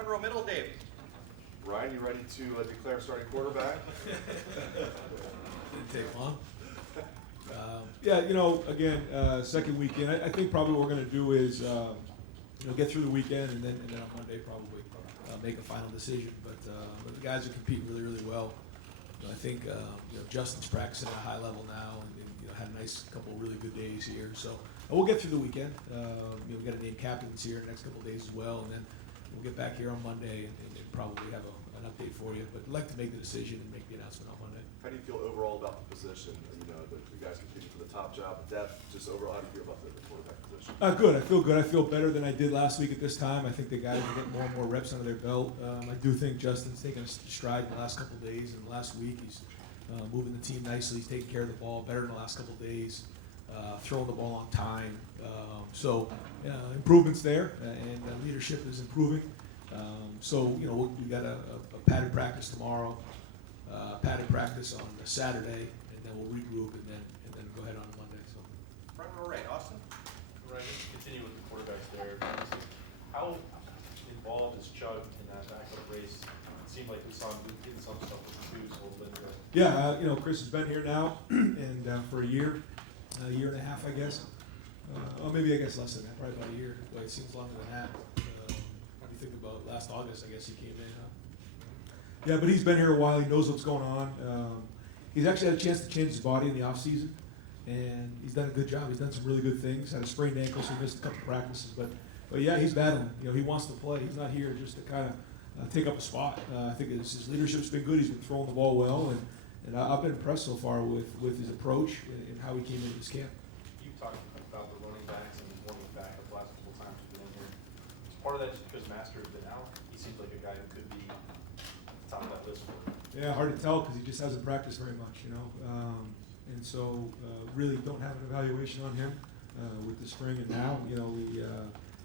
Front row middle, Dave. Ryan, you ready to declare starting quarterback? Didn't take long. Yeah, again, second weekend. I think probably what we're going to do is, get through the weekend and then on Monday probably make a final decision. But the guys are competing really, really well. I think Justin's practicing at a high level now, and had a nice couple of really good days here. So we'll get through the weekend. We've got to name captains here in the next couple of days as well, and then we'll get back here on Monday and probably have an update for you. But I'd like to make the decision and make the announcement on Monday. How do you feel overall about the position? The guys competing for the top job, depth, just overall, how do you feel about the quarterback position? Good. I feel good. I feel better than I did last week at this time. I think the guys are getting more and more reps under their belt. I do think Justin's taken a stride in the last couple of days, and last week he's moving the team nicely. He's taking care of the ball better than the last couple of days, throwing the ball on time. So improvements there, and leadership is improving. We got a padded practice tomorrow, padded practice on Saturday, and then we'll regroup and then go ahead on Monday. So. Front row right, Austin. Right, just continue with the quarterbacks there. How involved is Chug in that backup race? It seemed like we saw him getting some stuff with the twos a little bit ago. Yeah, Chris has been here now, and for a year and a half, I guess. Or maybe I guess less than that, probably about a year. But it seems longer than that. When you think about last August, I guess he came in. Yeah, but he's been here a while. He knows what's going on. He's actually had a chance to change his body in the off season, and he's done a good job. He's done some really good things. Had a sprained ankle, so he missed a couple practices. But yeah, he's battling. He wants to play. He's not here just to kind of take up a spot. I think his leadership's been good. He's been throwing the ball well, and I've been impressed so far with his approach and how he came into this camp. You talked about the running backs and running back the last couple of times you've been in here. Is part of that just because Master's been out? He seems like a guy who could be top of that list for him. Yeah, hard to tell because he just hasn't practiced very much, and so really don't have an evaluation on him with the spring. And now,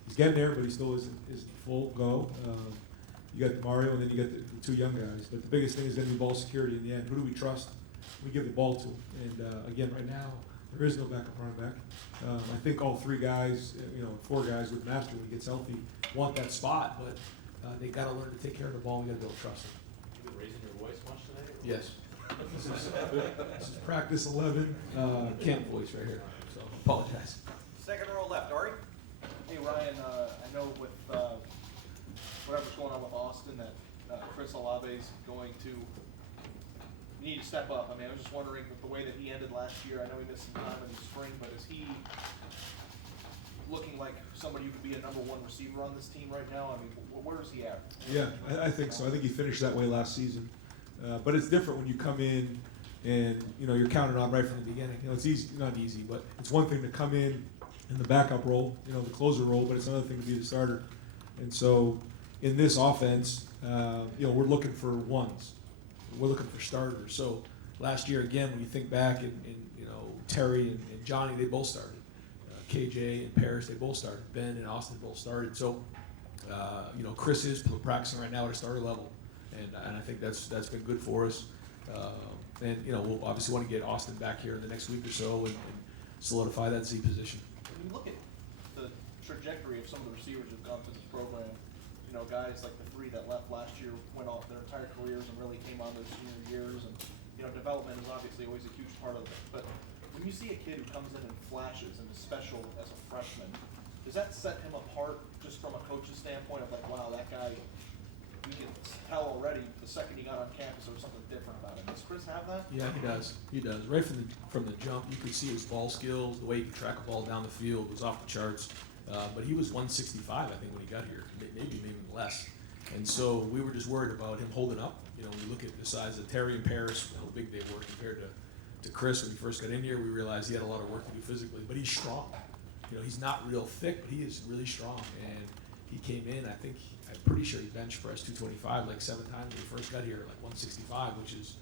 he's getting there, but he still isn't full go. You got Mario, and then you got the two young guys. But the biggest thing is going to be ball security in the end. Who do we trust? We give the ball to. And again, right now, there is no backup running back. I think all three guys, four guys with Master when he gets healthy, want that spot, but they got to learn to take care of the ball. We got to be able to trust them. You been raising your voice much today? Yes. This is practice 11, camp voice right here. So apologize. Second row left, Ari. Hey Ryan, I know with whatever's going on with Austin that Chris Olave's going to need to step up. I mean, I was just wondering with the way that he ended last year. I know he missed some time in the spring, but is he looking like somebody who could be a number one receiver on this team right now? I mean, where is he at? Yeah, I think so. I think he finished that way last season. But it's different when you come in and you're counted on right from the beginning. It's easy, not easy, but it's one thing to come in the backup role, the closer role, but it's another thing to be the starter. And so in this offense, we're looking for ones. We're looking for starters. So last year, again, when you think back, and Terry and Johnny, they both started. KJ and Paris, they both started. Ben and Austin both started. So Chris is practicing right now at a starter level, and I think that's been good for us. We'll obviously want to get Austin back here in the next week or so and solidify that Z position. When you look at the trajectory of some of the receivers who've gone through this program, guys like the three that left last year went off their entire careers and really came on those senior years, and development is obviously always a huge part of it. But when you see a kid who comes in and flashes and is special as a freshman, does that set him apart just from a coach's standpoint of like, wow, that guy, we can tell already the second he got on campus there was something different about him. Does Chris have that? Yeah, he does. He does. Right from the jump, you could see his ball skills, the way he could track a ball down the field was off the charts. But he was 165, I think, when he got here, maybe less. And so we were just worried about him holding up. When you look at the size of Terry and Paris, how big they were compared to Chris when he first got in here, we realized he had a lot of work to do physically. But he's strong. He's not real thick, but he is really strong. And he came in, I'm pretty sure he bench pressed 225 like 7 times when he first got here, like 165, which is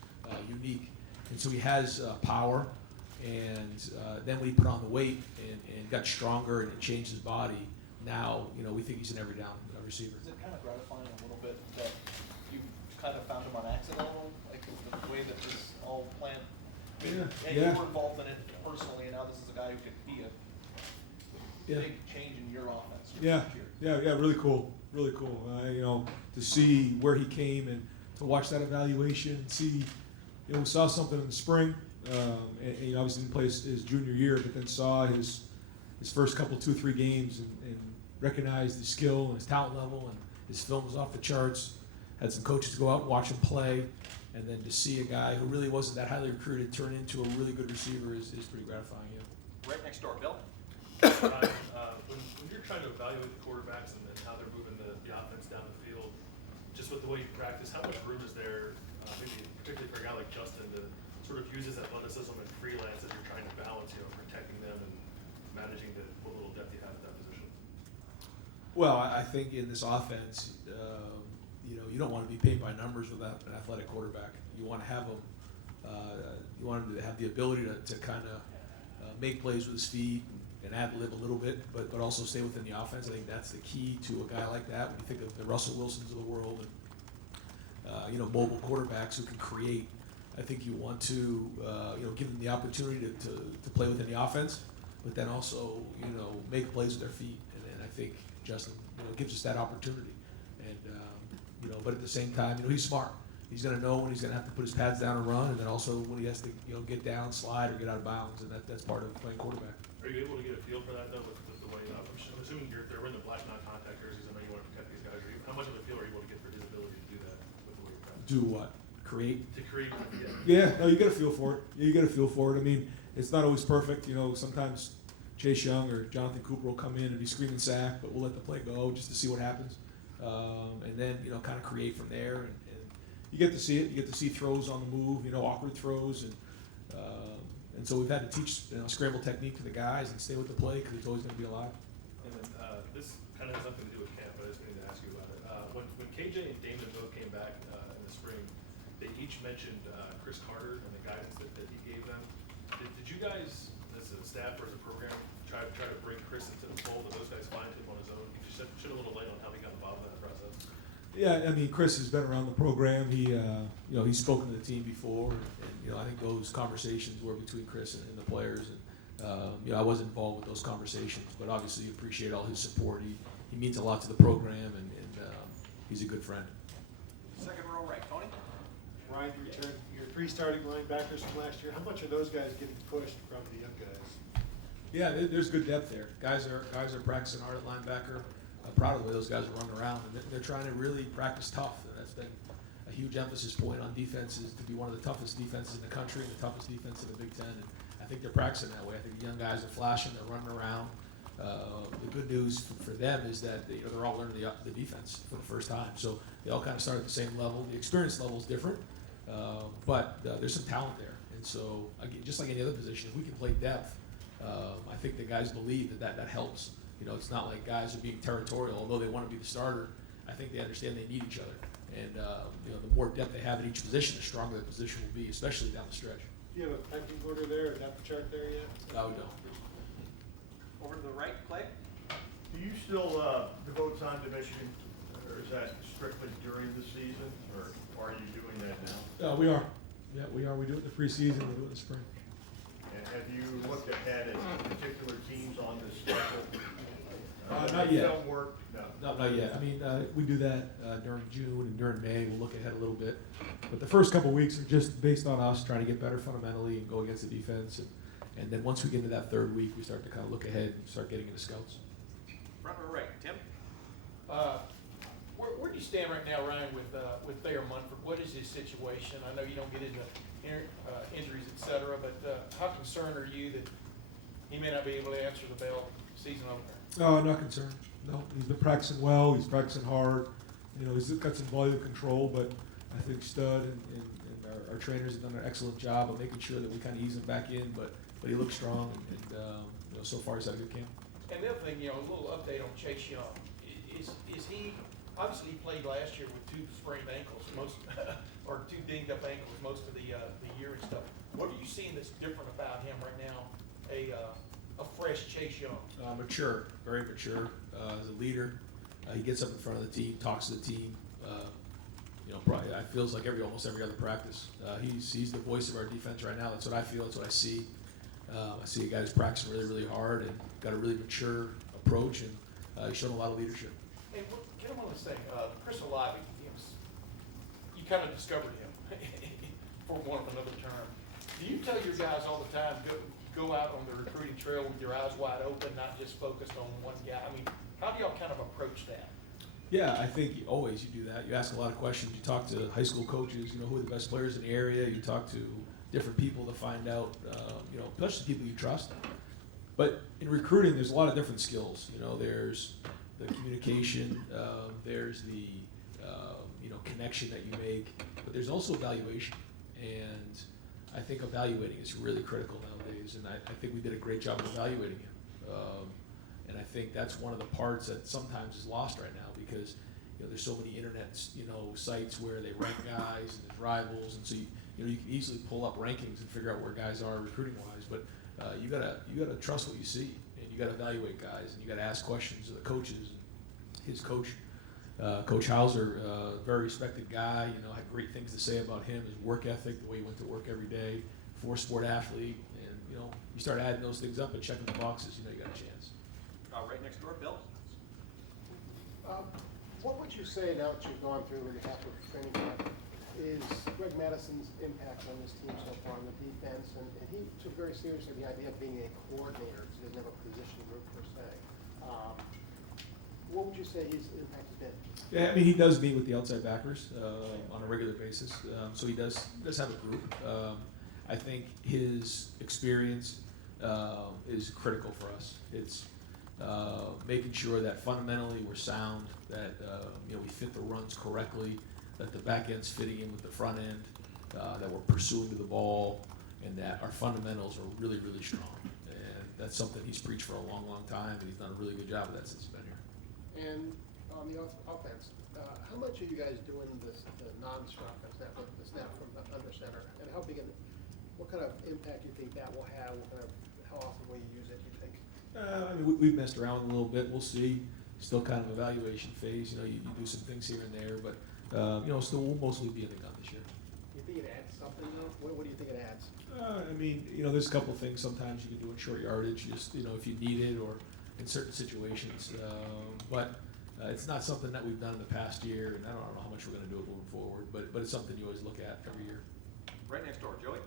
unique. And so he has power. And then when he put on the weight and got stronger and it changed his body, now we think he's an every down receiver. Is it kind of gratifying a little bit that you kind of found him on accident, like the way that this all planned? And you were involved in it personally, and now this is a guy who could be a big change in your offense. Yeah, really cool. really cool. You know, to see where he came and to watch that evaluation and see, you know, we saw something in the spring. And he obviously didn't play his junior year, but then saw his first couple, 2-3 games and recognized his skill and his talent level, and his film was off the charts. Had some coaches go out and watch him play, and then to see a guy who really wasn't that highly recruited turn into a really good receiver is pretty gratifying. Yeah. Right next door, Bill. Ryan, when you're trying to evaluate the quarterbacks and how they're moving the offense down the field, just with the way you practice, how much room is there, maybe particularly for a guy like Justin, to sort of use his athleticism and freelance as you're trying to balance, you know, protecting them and managing what little depth you have at that position? Well, I think in this offense, you know, you don't want to be paid by numbers with an athletic quarterback. You want to have him. You want him to have the ability to kind of make plays with his feet and ad-lib a little bit, but also stay within the offense. I think that's the key to a guy like that. When you think of the Russell Wilsons of the world and you know, mobile quarterbacks who can create, I think you want to you know, give them the opportunity to play within the offense, but then also, you know, make plays with their feet. And I think Justin, you know, gives us that opportunity. And you know, but at the same time, you know, he's smart. He's going to know when he's going to have to put his pads down and run, and then also when he has to, you know, get down, slide, or get out of bounds, and that's part of playing quarterback. Are you able to get a feel for that, though, with the way, I'm assuming they're wearing the black non-contact jerseys. I know you want to protect these guys. How much of a feel are you able to get for his ability to do that with the way you practice? Do what? Create? To create, Yeah, no, you got to feel for it. You got to feel for it. I mean, it's not always perfect. You know, sometimes Chase Young or Jonathan Cooper will come in and be screaming sack, but we'll let the play go just to see what happens, and then, you know, kind of create from there. And you get to see it. You get to see throws on the move. You know, awkward throws, and so we've had to teach, you know, scramble technique to the guys and stay with the play because it's always going to be alive. And then this kind of has nothing to do with camp, but I just need to ask you about it. When KJ and Damon both came back in the spring, they each mentioned Chris Carter and the guidance that he gave them. Did you guys, as a staff or as a program, try to bring Chris into the fold? Did those guys find him on his own? Could you shed a little light on how he got involved in that process? Yeah, I mean, Chris has been around the program. He, you know, he's spoken to the team before, and you know, I think those conversations were between Chris and the players. And you know, I wasn't involved with those conversations, but obviously appreciate all his support. He means a lot to the program, and he's a good friend. Second row right, Tony. Ryan, you returned your 3 starting linebackers from last year. How much are those guys getting pushed from the young guys? Yeah, there's good depth there. Guys are practicing hard at linebacker. I'm proud of the way those guys are running around, and they're trying to really practice tough. And that's been a huge emphasis point on defenses, to be one of the toughest defenses in the country and the toughest defense in the Big Ten. And I think they're practicing that way. I think the young guys are flashing, they're running around. The good news for them is that you know, they're all learning the defense for the first time. So they all kind of start at the same level. The experience level is different, but there's some talent there. And so, again, just like any other position, if we can play depth, I think the guys believe that helps. You know, it's not like guys are being territorial, although they want to be the starter. I think they understand they need each other. And, you know, the more depth they have at each position, the stronger the position will be, especially down the stretch. Do you have a pecking order there, a depth chart there yet? No, we don't. Over to the right, Clay. Do you still devote time to Michigan, or is that strictly during the season, or are you doing that now? We are. Yeah, we are. We do it in the preseason, we do it in the spring. And have you looked ahead at particular teams on this schedule? Not yet. Film work? No. Not yet. I mean, we do that during June and during May. We'll look ahead a little bit. But the first couple of weeks are just based on us trying to get better fundamentally and go against the defense. And then once we get into that third week, we start to kind of look ahead and start getting into scouts. Front row right, Tim. Where do you stand right now, Ryan, with Thayer Munford? What is his situation? I know you don't get into injuries, et cetera, but how concerned are you that he may not be able to answer the bell season opener? No, I'm not concerned. No, he's been practicing well. He's practicing hard. You know, he's got some volume control, but I think Stud and our trainers have done an excellent job of making sure that we kind of ease him back in. But he looks strong, and you know, so far he's had a good camp. And the other thing, you know, a little update on Chase Young. Is he obviously he played last year with 2 sprained ankles, or 2 dinged up ankles most of the year and stuff. What are you seeing that's different about him right now? A fresh Chase Young. Mature, very mature. As a leader, he gets up in front of the team, talks to the team. You know, probably it feels like almost every other practice. He's the voice of our defense right now. That's what I feel. That's what I see. I see a guy who's practicing really, really hard and got a really mature approach, and he's shown a lot of leadership. Hey, get him on this thing, Chris Olave, you kind of discovered him, for want of another term. Do you tell your guys all the time, go out on the recruiting trail with your eyes wide open, not just focused on one guy? I mean, how do y'all kind of approach that? Yeah, I think always you do that. You ask a lot of questions. You talk to high school coaches, who are the best players in the area. You talk to different people to find out, especially people you trust. But in recruiting, there's a lot of different skills. There's the communication, there's the, connection that you make, but there's also evaluation. And I think evaluating is really critical nowadays, and I think we did a great job of evaluating him. And I think that's one of the parts that sometimes is lost right now because there's so many internet sites where they rank guys and there's rivals, and so you can easily pull up rankings and figure out where guys are recruiting wise. But you gotta trust what you see, and you gotta evaluate guys, and you gotta ask questions of the coaches. His coach, Coach Hauser, very respected guy. Had great things to say about him, his work ethic, the way he went to work every day, four-sport athlete, and you start adding those things up and checking the boxes. You got a chance. Right next door, Bill. What would you say now that you've gone through and half of training camp is Greg Madison's impact on this team so far on the defense? And he took very seriously the idea of being a coordinator because he doesn't have a position group per se. What would you say his impact has been? Yeah, he does meet with the outside backers on a regular basis, so he does have a group. I think his experience is critical for us. It's making sure that fundamentally we're sound, that we fit the runs correctly, that the back end's fitting in with the front end, that we're pursuing to the ball, and that our fundamentals are really, really strong. And that's something he's preached for a long, long time, and he's done a really good job of that since he's been here. And on the offense, how much are you guys doing the non-shotgun snap, the snap from under center, and what kind of impact do you think that will have? How often will you use it? Do you think? We've messed around a little bit. We'll see. Still kind of evaluation phase. You do some things here and there, but still we'll mostly be in the gun this year. You think it adds something though? What do you think it adds? There's a couple things sometimes you can do in short yardage, just if you need it or in certain situations. But it's not something that we've done in the past year, and I don't know how much we're going to do it moving forward. But it's something you always look at every year. Right next door, Joey.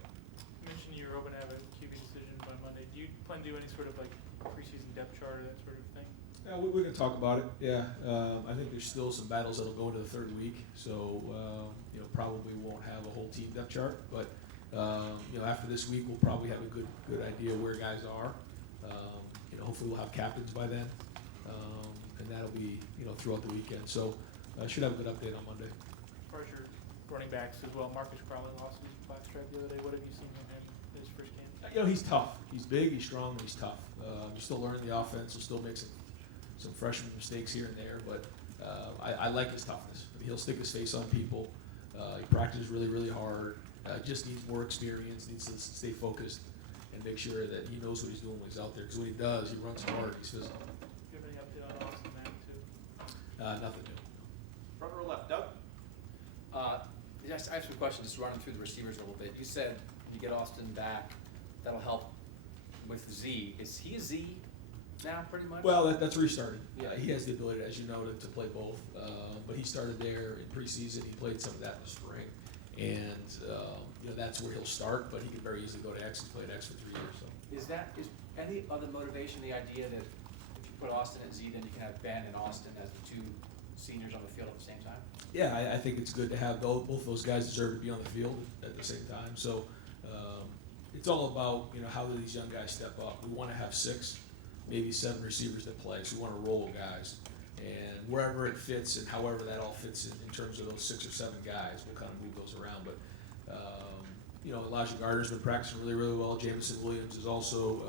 You mentioned you were hoping to have a QB decision by Monday. Do you plan to do any sort of preseason depth chart or that sort of thing? Yeah, we're going to talk about it. Yeah, I think there's still some battles that'll go into the third week, so probably won't have a whole team depth chart. But after this week, we'll probably have a good idea where guys are. Hopefully, we'll have captains by then, and that'll be throughout the weekend. So I should have a good update on Monday. As far as your running backs as well, Marcus Crowley lost his black stripe the other day. What have you seen from him in his first game? He's tough. He's big, he's strong, and he's tough. He's still learning the offense. He'll still make some freshman mistakes here and there, but I like his toughness. He'll stick his face on people. He practices really, really hard. Just needs more experience, needs to stay focused and make sure that he knows what he's doing when he's out there. Because when he does, he runs hard, he's physical. Do you have any update on Austin Mack, too? Nothing new. Front row left, Doug. Yes, I have some questions, just running through the receivers a little bit. You said when you get Austin back, that'll help with Z. Is he a Z now, pretty much? Well, that's where he started. Yeah. He has the ability, as you know, to play both. But he started there in preseason. He played some of that in the spring. And, that's where he'll start, but he can very easily go to X and play at X for 3 years. So. Is any other motivation the idea that if you put Austin at Z, then you can have Ben and Austin as the two seniors on the field at the same time? Yeah, I think it's good to have both those guys deserve to be on the field at the same time. So it's all about how do these young guys step up. We want to have 6, maybe 7 receivers that play. So we want to roll guys, and wherever it fits and however that all fits in terms of those 6 or 7 guys, we'll kind of move those around. But Elijah Gardner's been practicing really, really well. Jameson Williams is also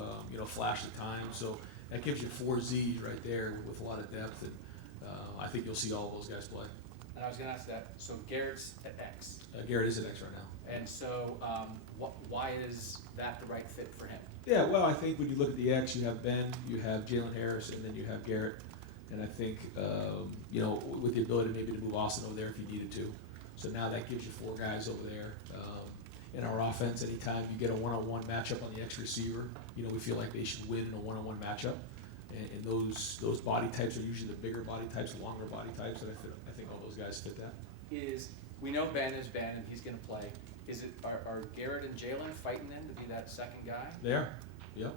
flashed at times. So that gives you 4 Z's right there with a lot of depth, and I think you'll see all of those guys play. And I was going to ask that. So Garrett's at X. Garrett is at X right now. And so why is that the right fit for him? Yeah, well, I think when you look at the X, you have Ben, you have Jalen Harris, and then you have Garrett. And I think, with the ability maybe to move Austin over there if you needed to. So now that gives you 4 guys over there. In our offense, anytime you get a one-on-one matchup on the X receiver, we feel like they should win in a one-on-one matchup. and those body types are usually the bigger body types, the longer body types, and I think all those guys fit that. We know Ben is Ben and he's gonna play. Are Garrett and Jalen fighting then to be that second guy? They are, yep,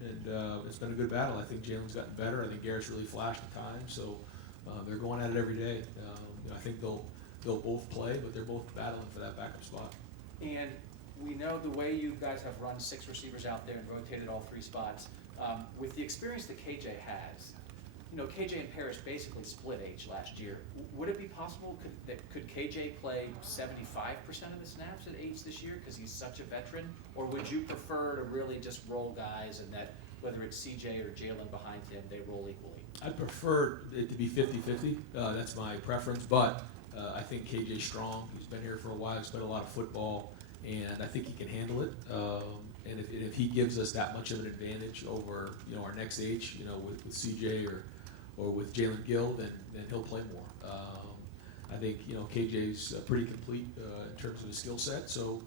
and it's been a good battle. I think Jalen's gotten better. I think Garrett's really flashed at times, so they're going at it every day. I think they'll both play, but they're both battling for that backup spot. And we know the way you guys have run 6 receivers out there and rotated all 3 spots. With the experience that KJ has, KJ and Parrish basically split H last year. Would it be possible could KJ play 75% of the snaps at H this year because he's such a veteran? Or would you prefer to really just roll guys and that whether it's CJ or Jalen behind him, they roll equally? I'd prefer it to be 50-50. That's my preference, but I think KJ's strong. He's been here for a while. He's played a lot of football, and I think he can handle it. And if he gives us that much of an advantage over our next H, with CJ or with Jalen Gill, then he'll play more. I think KJ's pretty complete in terms of his skill set, so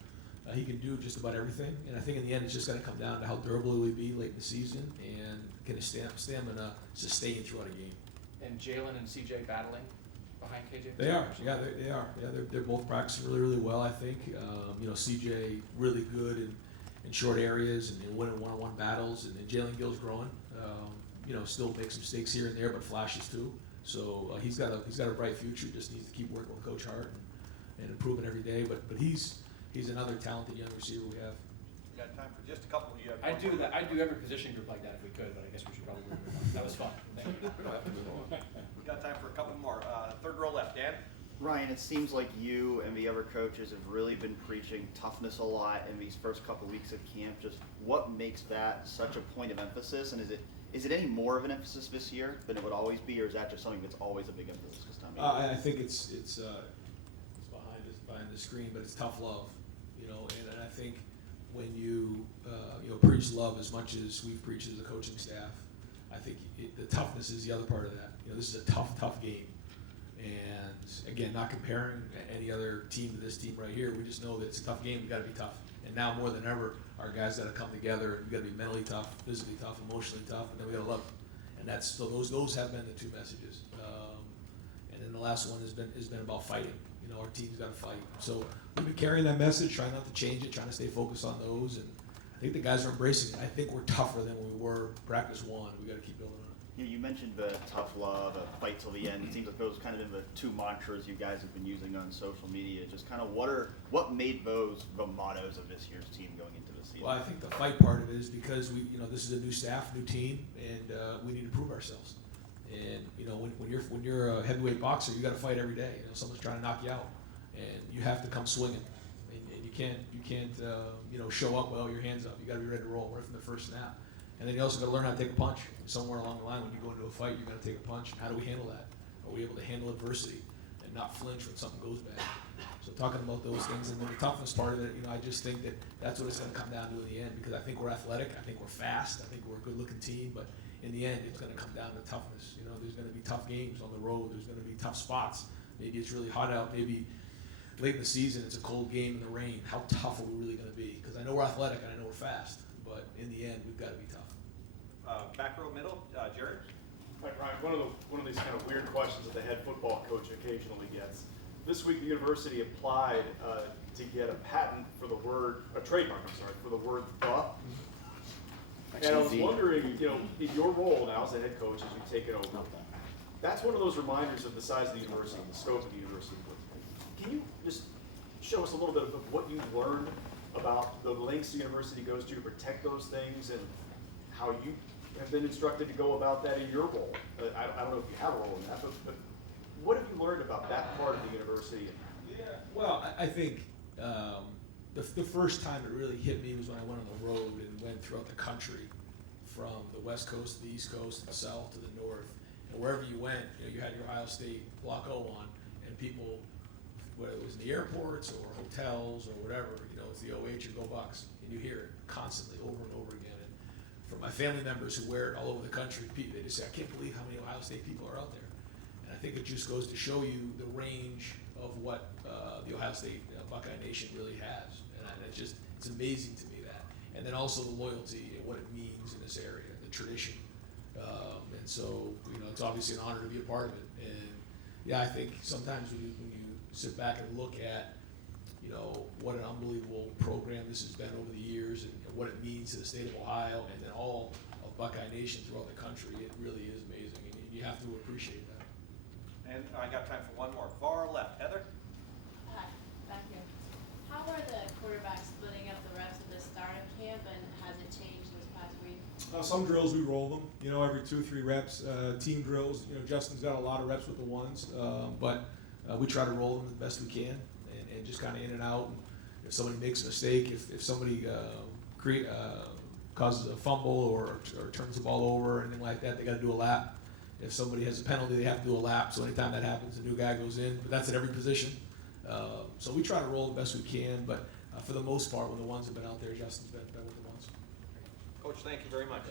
he can do just about everything. And I think in the end, it's just going to come down to how durable will he be late in the season and can his stamina sustain throughout a game. And Jalen and CJ battling behind KJ? They are, yeah, they are. Yeah, they're both practicing really, really well, I think. CJ really good in short areas and winning one-on-one battles, and Jalen Gill's growing. Still makes mistakes here and there, but flashes too. So he's got a bright future. Just needs to keep working with Coach Hart and improving every day. But he's another talented young receiver we have. We got time for just a couple. You have I'd one do more. that. I'd do every position group like that if we could, but I guess we should probably move on. That was fun. Thank you. We don't have to move on. We got time for a couple more. Third row left, Dan. Ryan, it seems like you and the other coaches have really been preaching toughness a lot in these first couple weeks of camp. Just what makes that such a point of emphasis, and is it any more of an emphasis this year than it would always be, or is that just something that's always a big emphasis this time of year? I think it's behind the screen, but it's tough love, and I think when you preach love as much as we've preached as a coaching staff, I think the toughness is the other part of that. This is a tough game, and again, not comparing any other team to this team right here. We just know that it's a tough game. We got to be tough, and now more than ever, our guys got to come together, and we got to be mentally tough, physically tough, emotionally tough, and then we got to love them. And so those have been the 2 messages. And then the last one has been about fighting. Our team's got to fight. So we've been carrying that message, trying not to change it, trying to stay focused on those, and I think the guys are embracing it. I think we're tougher than we were practice 1. We got to keep building on it. You mentioned the tough love, the fight till the end. It seems like those kind of been the 2 mantras you guys have been using on social media. Just kind of what made those the mottos of this year's team going into the season? Well, I think the fight part of it is because this is a new staff, new team, and we need to prove ourselves. And when you're a heavyweight boxer, you got to fight every day. Someone's trying to knock you out, and you have to come swinging. And you can't show up well, your hands up. You got to be ready to roll right from the first snap. And then you also got to learn how to take a punch. Somewhere along the line, when you go into a fight, you're going to take a punch. How do we handle that? Are we able to handle adversity and not flinch when something goes bad? So talking about those things, and then the toughness part of it, I just think that's what it's going to come down to in the end, because I think we're athletic, I think we're fast, I think we're a good-looking team, but in the end, it's going to come down to toughness. There's going to be tough games on the road. There's going to be tough spots. Maybe it's really hot out. Maybe late in the season, it's a cold game in the rain. How tough are we really going to be? Because I know we're athletic and I know we're fast, but in the end, we've got to be tough. Back row middle, Jared. Right, Ryan, one of these kind of weird questions that the head football coach occasionally gets. This week, the university applied to get a patent for the word, a trademark, for the word "the." And I was wondering, in your role now as the head coach, as you take it over, that's one of those reminders of the size of the university, the scope of the university. Can you just show us a little bit of what you've learned about the lengths the university goes to protect those things, and how you have been instructed to go about that in your role? I don't know if you have a role in that, but what have you learned about that part of the university? Yeah, well, I think the first time it really hit me was when I went on the road and went throughout the country, from the West Coast to the East Coast to the South to the North. And wherever you went, you had your Ohio State Block O on, and people, whether it was in the airports or hotels or whatever, it's the OH or Go Bucks. And you hear it constantly over and over again. And for my family members who wear it all over the country, they just say, I can't believe how many Ohio State people are out there. And I think it just goes to show you the range of what the Ohio State Buckeye Nation really has. And it's amazing to me that. And then also the loyalty and what it means in this area, the tradition. And so, it's obviously an honor to be a part of it. And yeah, I think sometimes when you sit back and look at, what an unbelievable program this has been over the years and what it means to the state of Ohio and then all of Buckeye Nation throughout the country, it really is amazing. And you have to appreciate that. And I got time for one more. Far left, Heather. Hi, back here. How are the quarterbacks splitting up the reps at the starting camp, and has it changed this past week? Some drills we roll them, every 2 or 3 reps. Team drills, Justin's got a lot of reps with the ones, but we try to roll them the best we can and just kind of in and out. And if somebody makes a mistake, if somebody causes a fumble or turns the ball over or anything like that, they got to do a lap. If somebody has a penalty, they have to do a lap. So anytime that happens, a new guy goes in. But that's at every position. So we try to roll the best we can. But for the most part, when the ones have been out there, Justin's been with the ones. Coach, thank you very much.